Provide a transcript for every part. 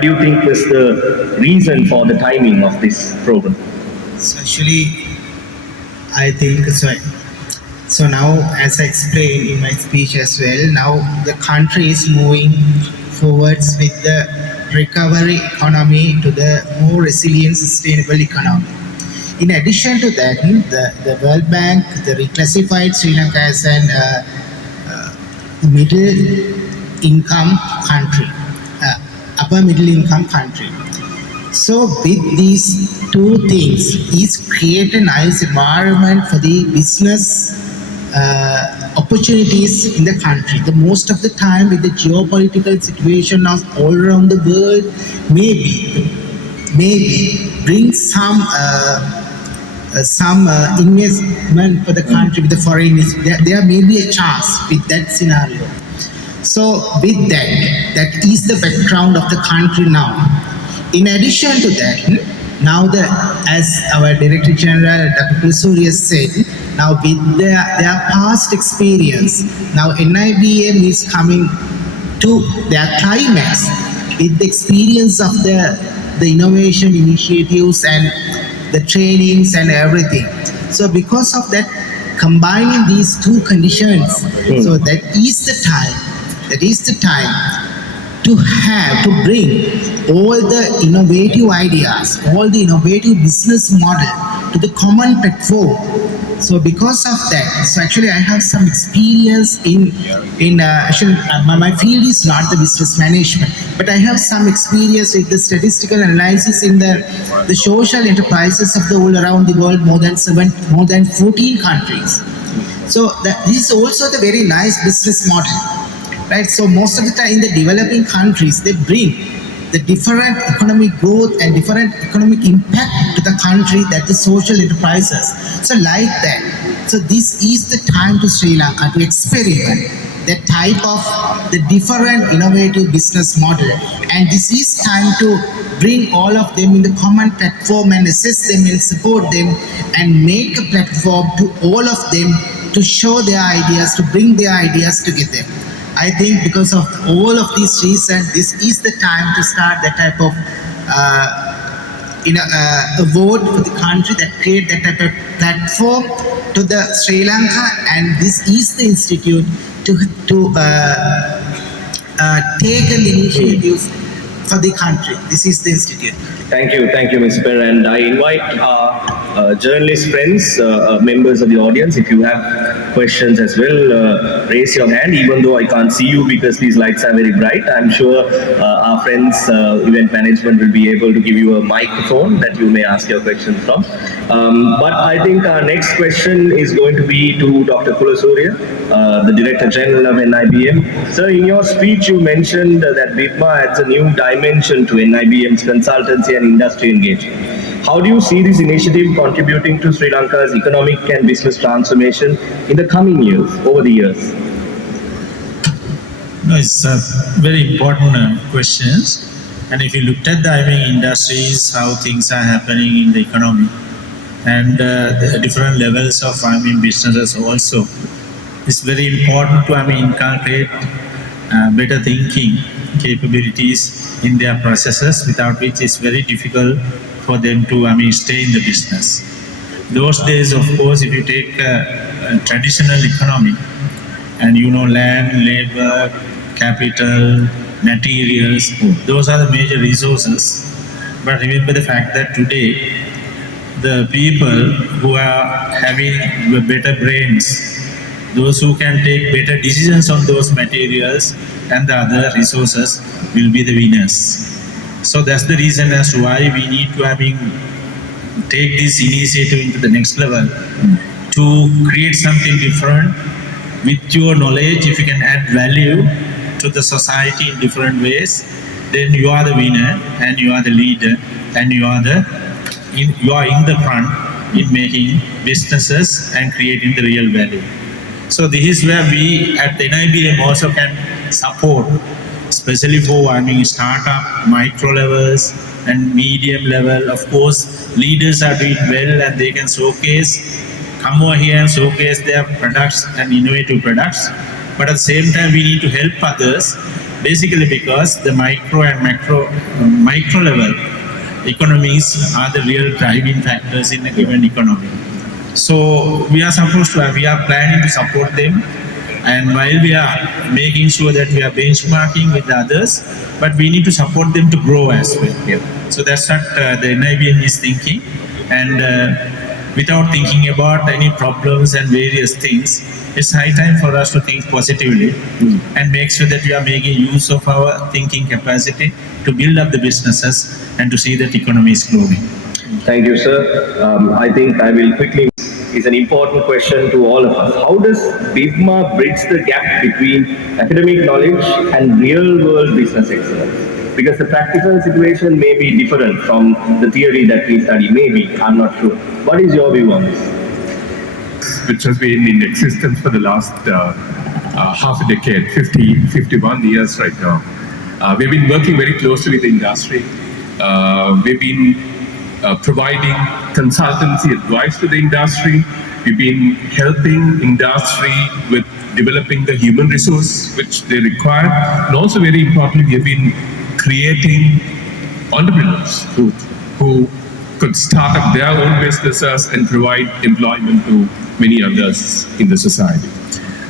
What do you think was the reason for the timing of this program? So actually, I think so. So now, as I explained in my speech as well, now the country is moving forwards with the recovery economy to the more resilient, sustainable economy. In addition to that, the World Bank reclassified Sri Lanka as an middle income country, upper middle income country. So with these two things, it's create a nice environment for the business opportunities in the country. The most of the time with the geopolitical situation now all around the world, maybe bring some investment for the country with the foreign. There may be a chance with that scenario. So with that is the background of the country now. In addition to that, now as our Director General Dr. Surya said, now with their past experience, now NiBM is coming to their climax with the experience of the innovation initiatives and the trainings and everything. So because of that, combining these two conditions, so that is the time to bring all the innovative ideas, all the innovative business model to the common platform. So because of that, so actually I have some experience actually my field is not the business management, but I have some experience with the statistical analysis in the social enterprises of the all around the world, more than 14 countries. So this is also the very nice business model, right? So most of the time in the developing countries, they bring the different economic growth and different economic impact to the country, that the social enterprises. So like that. So this is the time to Sri Lanka to experiment that type of the different innovative business model. And this is time to bring all of them in the common platform and assist them and support them and make a platform to all of them to show their ideas, to bring their ideas together. I think because of all of these reasons, this is the time to start that type of award for the country that create that type of platform to the Sri Lanka, and this is the institute to take an initiative for the country. This is the institute. Thank you, Mr. And I invite journalist friends, members of the audience, if you have questions as well, raise your hand, even though I can't see you because these lights are very bright. I'm sure our friends, event management, will be able to give you a microphone that you may ask your question from. But I think our next question is going to be to Dr. Kulasurya, the Director General of NiBM. Sir, in your speech you mentioned that BIPMA adds a new dimension to NiBM's consultancy and industry engagement. How do you see this initiative contributing to Sri Lanka's economic and business transformation in the coming years, over the years? No, it's very important questions. And if you looked at the industries, how things are happening in the economy, and the different levels of businesses also, it's very important to inculcate better thinking capabilities in their processes, without which it's very difficult for them to stay in the business. Those days, of course, if you take a traditional economy, and land, labor, capital, materials, those are the major resources. But remember the fact that today, the people who are having better brains, those who can take better decisions on those materials and the other resources, will be the winners. So that's the reason as to why we need to take this initiative into the next level, to create something different. With your knowledge, if you can add value to the society in different ways, then you are the winner, and you are the leader, and you are in the front in making businesses and creating the real value. So this is where we at the NiBM also can support, especially for startup, micro levels and medium level. Of course, leaders are doing well and they can come over here and showcase their products and innovative products. But at the same time, we need to help others basically because the micro and micro level economies are the real driving factors in a given economy. So we are planning to support them, and while we are making sure that we are benchmarking with others, but we need to support them to grow as well. Yeah. So that's what the NiBM is thinking, and without thinking about any problems and various things, it's high time for us to think positively and make sure that we are making use of our thinking capacity to build up the businesses and to see that economy is growing. Thank you, sir. I think I will quickly. Is an important question to all of us. How does BIBMA bridge the gap between academic knowledge and real-world business excellence? Because the practical situation may be different from the theory that we study. Maybe, I'm not sure. What is your view on this? Which has been in existence for the last half a decade, 51 years right now. We've been working very closely with the industry. We've been providing consultancy advice to the industry. We've been helping industry with developing the human resource which they require. And also very importantly, we have been creating entrepreneurs who could start up their own businesses and provide employment to many others in the society.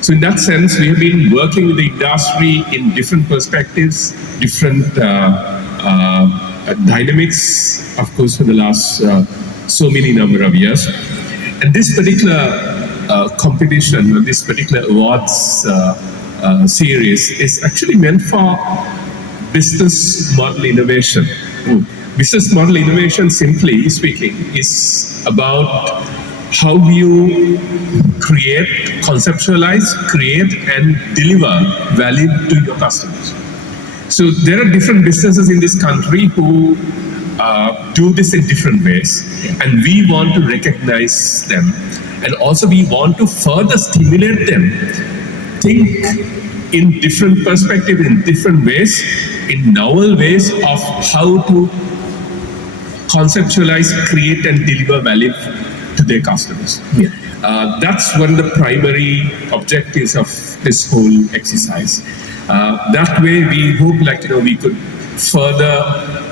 So in that sense, we have been working with the industry in different perspectives, different dynamics, of course, for the last so many number of years. And this particular competition, or this particular awards series is actually meant for business model innovation. Business model innovation, simply speaking, is about how you create, conceptualize, create, and deliver value to your customers. So there are different businesses in this country who do this in different ways, and we want to recognize them, and also we want to further stimulate them, think in different perspectives, in different ways, in novel ways of how to conceptualize, create, and deliver value to their customers. Yeah. That's one of the primary objectives of this whole exercise. That way, we hope, we could further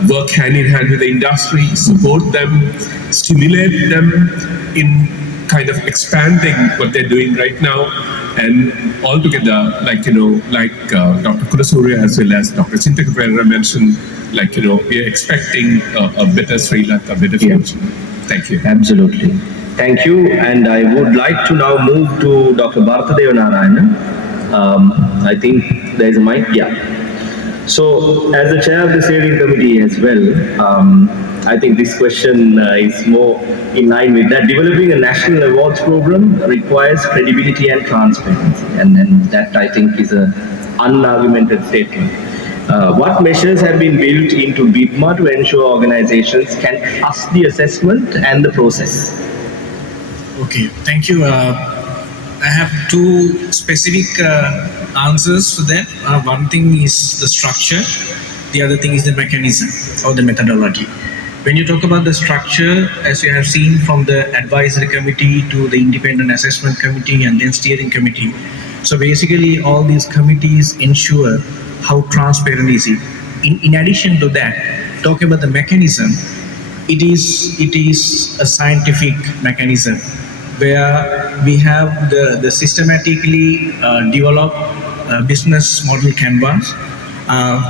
work hand in hand with the industry, support them, stimulate them in kind of expanding what they're doing right now, and altogether, Dr. Kulasurya as well as Dr. Chintaka Perera mentioned, we are expecting a better Sri Lanka, a better future. Thank you. Absolutely. Thank you. And I would like to now move to Dr. Bhartadeva Narayana. I think there is a mic. Yeah. So, as the chair of the steering committee as well, I think this question is more in line with that. Developing a national awards program requires credibility and transparency, and that I think is an unargumented statement. What measures have been built into BIBMA to ensure organizations can trust the assessment and the process? Okay, thank you. I have two specific answers for that. One thing is the structure, the other thing is the mechanism or the methodology. When you talk about the structure, as you have seen from the advisory committee to the independent assessment committee and then steering committee. So basically all these committees ensure how transparent is it. In addition to that, talk about the mechanism, it is a scientific mechanism where we have the systematically developed business model canvas,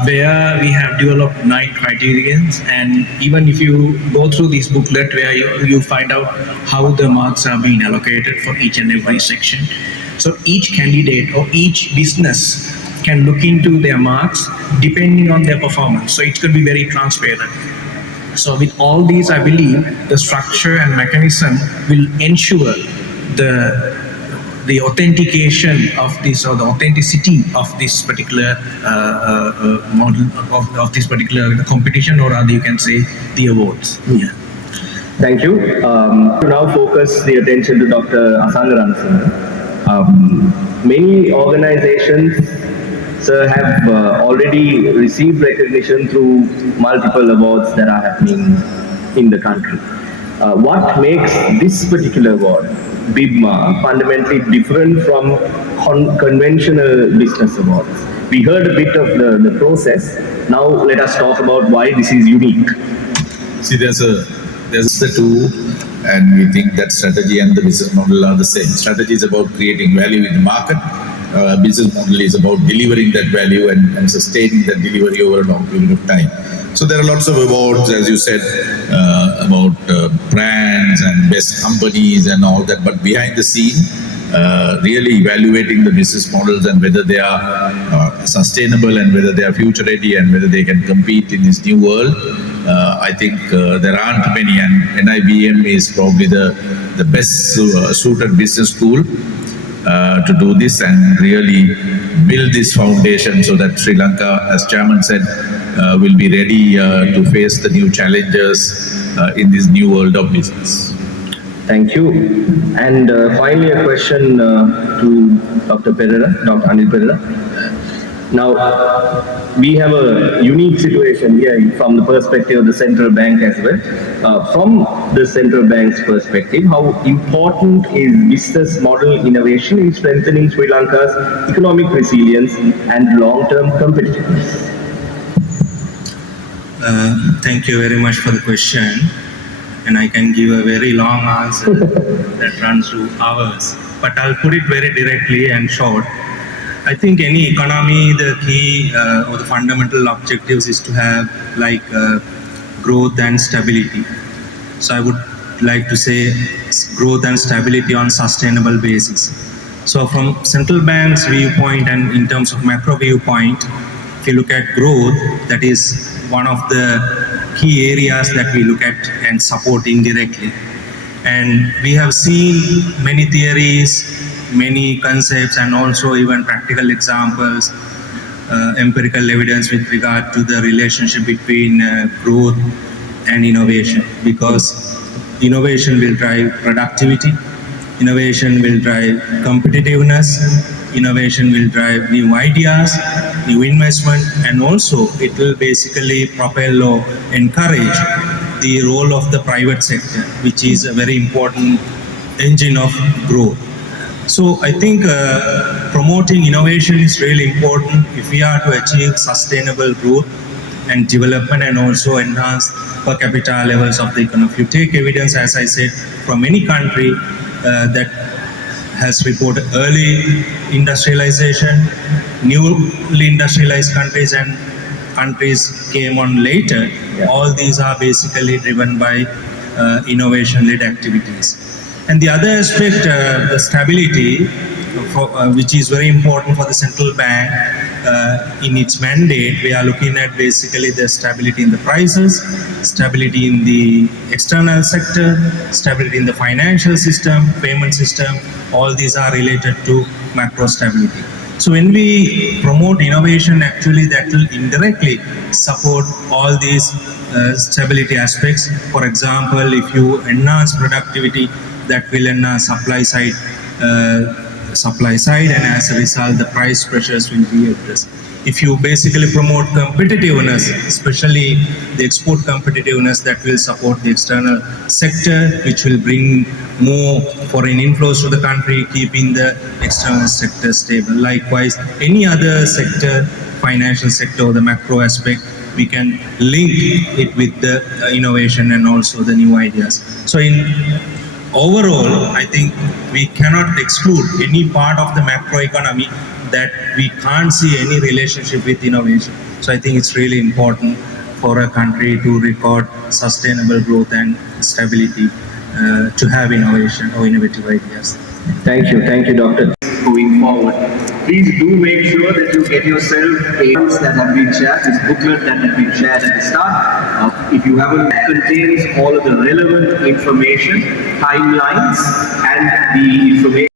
where we have developed 9 criterions, and even if you go through this booklet where you find out how the marks are being allocated for each and every section. So each candidate or each business can look into their marks depending on their performance. So it could be very transparent. So with all these, I believe the structure and mechanism will ensure the authentication of this, or the authenticity of this particular model of this particular competition, or rather you can say the awards. Yeah. Thank you. To now focus the attention to Dr. Asangaran sir. Many organizations, sir, have already received recognition through multiple awards that are happening in the country. What makes this particular award, BIBMA, fundamentally different from conventional business awards. We heard a bit of the process. Now let us talk about why this is unique. See, there's the two, and we think that strategy and the business model are the same. Strategy is about creating value in the market. Business model is about delivering that value and sustaining that delivery over a long period of time. So there are lots of awards, as you said, about brands and best companies and all that. But behind the scene, really evaluating the business models and whether they are sustainable and whether they are future ready and whether they can compete in this new world. I think there aren't many, and NiBM is probably the best suited business school to do this and really build this foundation so that Sri Lanka, as Chairman said, will be ready to face the new challenges in this new world of business. Thank you. And finally, a question to Dr. Pereira, Dr. Anil Pereira. Now, we have a unique situation here from the perspective of the central bank as well. From the central bank's perspective, how important is business model innovation in strengthening Sri Lanka's economic resilience and long-term competitiveness? Thank you very much for the question. And I can give a very long answer that runs to hours. But I'll put it very directly and short. I think any economy, the key or the fundamental objectives is to have like growth and stability. So I would like to say growth and stability on sustainable basis. So from central bank's viewpoint and in terms of macro viewpoint, if you look at growth, that is one of the key areas that we look at and support indirectly. And we have seen many theories, many concepts, and also even practical examples, empirical evidence with regard to the relationship between growth and innovation, because innovation will drive productivity, innovation will drive competitiveness, innovation will drive new ideas, new investment, and also it will basically propel or encourage the role of the private sector, which is a very important engine of growth. So I think promoting innovation is really important if we are to achieve sustainable growth and development and also enhance per capita levels of the economy. If you take evidence, as I said, from any country that has reported early industrialization, newly industrialized countries and countries came on later, all these are basically driven by innovation-led activities. And the other aspect, the stability, which is very important for the central bank in its mandate, we are looking at basically the stability in the prices, stability in the external sector, stability in the financial system, payment system, all these are related to macro stability. So when we promote innovation, actually that will indirectly support all these stability aspects. For example, if you enhance productivity, that will enhance supply side, and as a result, the price pressures will be addressed. If you basically promote competitiveness, especially the export competitiveness, that will support the external sector, which will bring more foreign inflows to the country, keeping the external sector stable. Likewise, any other sector, financial sector or the macro aspect, we can link it with the innovation and also the new ideas. So overall, I think we cannot exclude any part of the macroeconomy that we can't see any relationship with innovation. So I think it's really important for a country to record sustainable growth and stability to have innovation or innovative ideas. Thank you, Doctor. Going forward, please do make sure that you get yourself papers that have been shared, this booklet that has been shared at the start. If you haven't, contains all of the relevant information, timelines, and the information